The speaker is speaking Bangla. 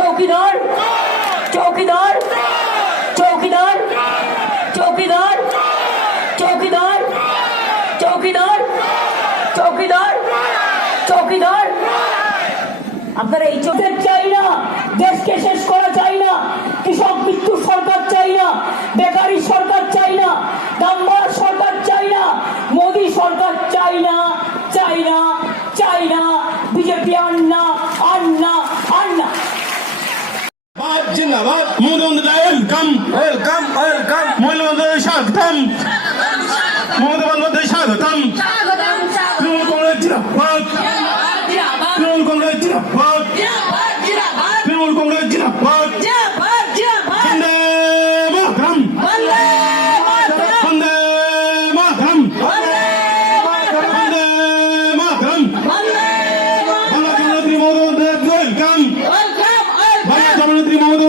চৌকিদার চৌকিদার চৌকিদার চৌকিদার চৌকিদার চৌকিদার চৌকিদার চৌকিদার আপনারা এই চোখের চাই না, দেশকে শেষ করা চাই না, কৃষক মৃত্যু সরকার চাই না, বেকারি সরকার চাই না, দাম বাড়ার সরকার চাই না, মোদী সরকার চাই না, চাই না, চাই না, বিজেপি আন্না আন্না আন্না। জিন্দাবাদ Mamata welcome welcome welcome Mamata স্বাগতম মমতা বন্দ্যোপাধ্যায় স্বাগতম তৃণমূল কংগ্রেস জিন্দাবাদ তৃণমূল কংগ্রেস জিন্দাবাদ তৃণমূল কংগ্রেস জিন্দাবাদ বন্দে মাতরম বন্দে মাতরম বন্দে মাতরম বাংলা জননেত্রী মমতা বন্দ্যোপাধ্যায় ওয়েলকাম বাংলা জননেত্রী মমতা